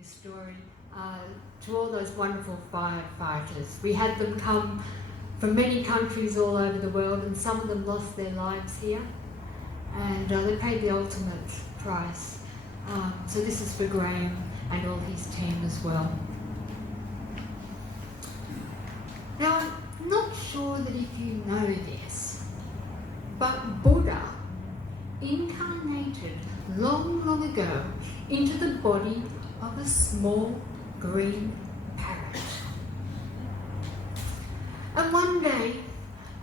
this story to all those wonderful firefighters. We had them come from many countries all over the world, and some of them lost their lives here, and they paid the ultimate price. So this is for Graham and all his team as well. Now, I'm not sure that if you know this, but Buddha incarnated long, long ago into the body of a small green parrot. And one day,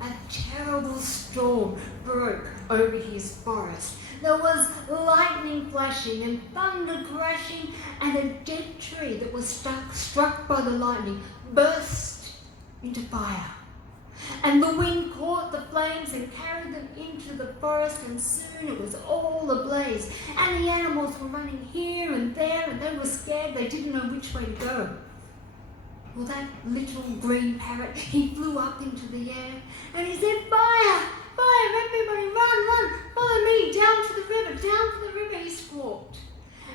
a terrible storm broke over his forest. There was lightning flashing and thunder crashing, and a dead tree that was struck by the lightning burst into fire. And the wind caught the flames and carried them into the forest, and soon it was all ablaze. And the animals were running here and there, and they were scared. They didn't know which way to go. Well, that little green parrot, he flew up into the air, and he said, "Fire! Fire! Everybody run, run! Follow me down to the river, down to the river," he squawked.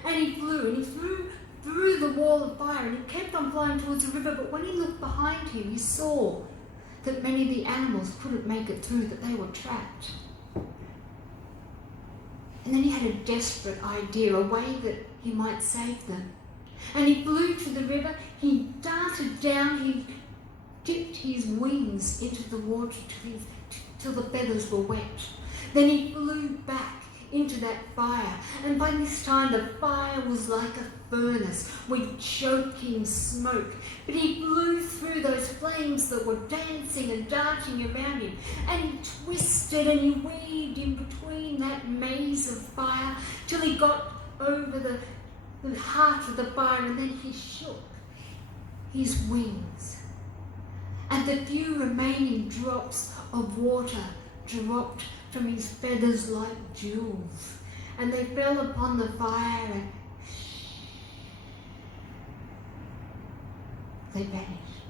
And he flew through the wall of fire, and he kept on flying towards the river. But when he looked behind him, he saw that many of the animals couldn't make it through, that they were trapped. And then he had a desperate idea, a way that he might save them. And he flew to the river, he darted down, he dipped his wings into the water till the feathers were wet. Then he flew back into that fire, and by this time the fire was like a furnace with choking smoke. But he flew through those flames that were dancing and darting around him, and he twisted and he weaved in between that maze of fire till he got over the heart of the fire, and then he shook his wings, and the few remaining drops of water dropped from his feathers like jewels, and they fell upon the fire and they vanished.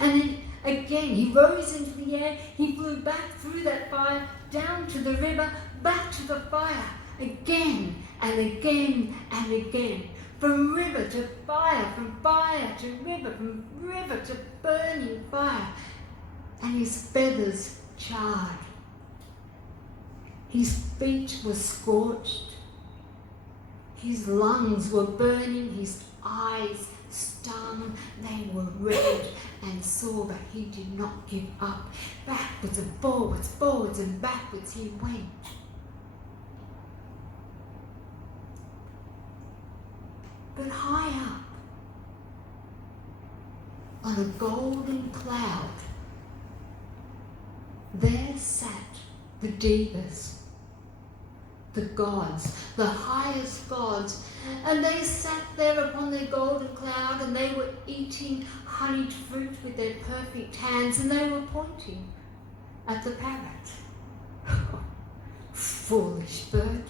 And then again he rose into the air, he flew back through that fire, down to the river, back to the fire, again and again and again, from river to fire, from fire to river, from river to burning fire, and his feathers charred. His feet were scorched, his lungs were burning, his eyes stung, they were red and sore, but he did not give up. Backwards and forwards, forwards and backwards he went. But high up, on a golden cloud, there sat the Devas, the gods, the highest gods, and they sat there upon their golden cloud, and they were eating honeyed fruit with their perfect hands, and they were pointing at the parrot. Foolish bird.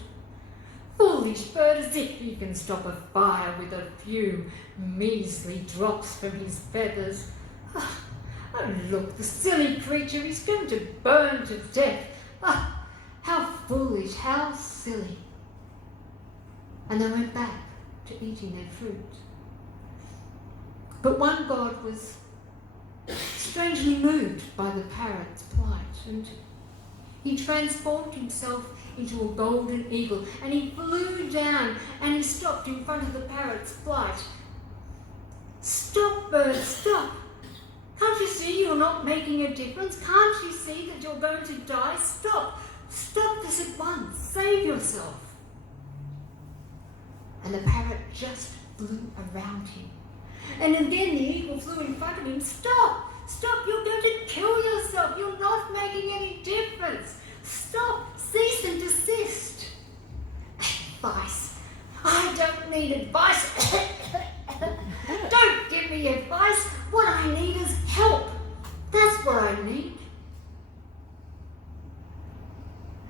Foolish bird, as if he can stop a fire with a few measly drops from his feathers. Oh, look, the silly creature, he's going to burn to death. Oh, how foolish, how silly. And they went back to eating their fruit. But one god was strangely moved by the parrot's plight, and he transformed himself into a golden eagle, and he flew down and he stopped in front of the parrot's flight. "Stop, bird, stop! Can't you see you're not making a difference? Can't you see that you're going to die? Stop! Stop this at once! Save yourself!" And the parrot just flew around him. And again the eagle flew in front of him. "Stop! Stop! You're going to kill yourself! You're not making any difference! Stop! Cease and desist!" "Advice! I don't need advice! Don't give me advice! What I need is help! That's what I need!"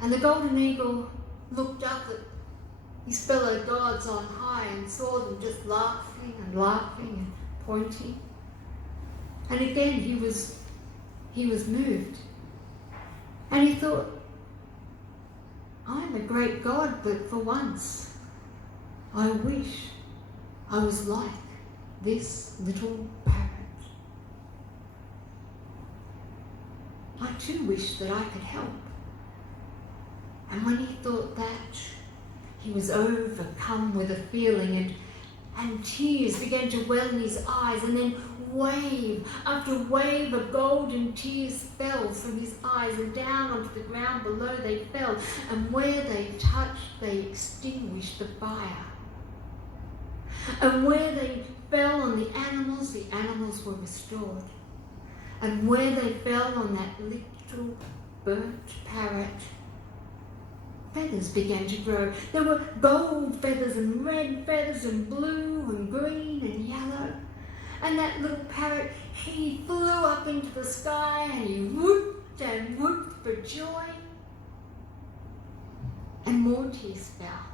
And the golden eagle looked up at his fellow gods on high and saw them just laughing and laughing and pointing. And again he was moved. And he thought, I'm a great God, but for once I wish I was like this little parrot. I too wished that I could help. And when he thought that, he was overcome with a feeling, and tears began to well in his eyes, and then wave after wave of golden tears fell from his eyes, and down onto the ground below they fell, and where they touched they extinguished the fire. And where they fell on the animals were restored. And where they fell on that little burnt parrot, feathers began to grow. There were gold feathers and red feathers and blue and green and yellow. And that little parrot, he flew up into the sky and he whooped and whooped for joy. And more tears fell.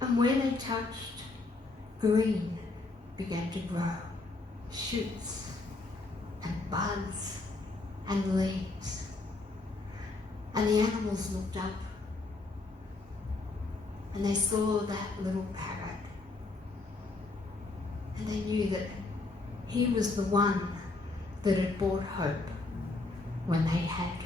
And where they touched, green began to grow. Shoots and buds and leaves. And the animals looked up and they saw that little parrot, and they knew that he was the one that had brought hope when they had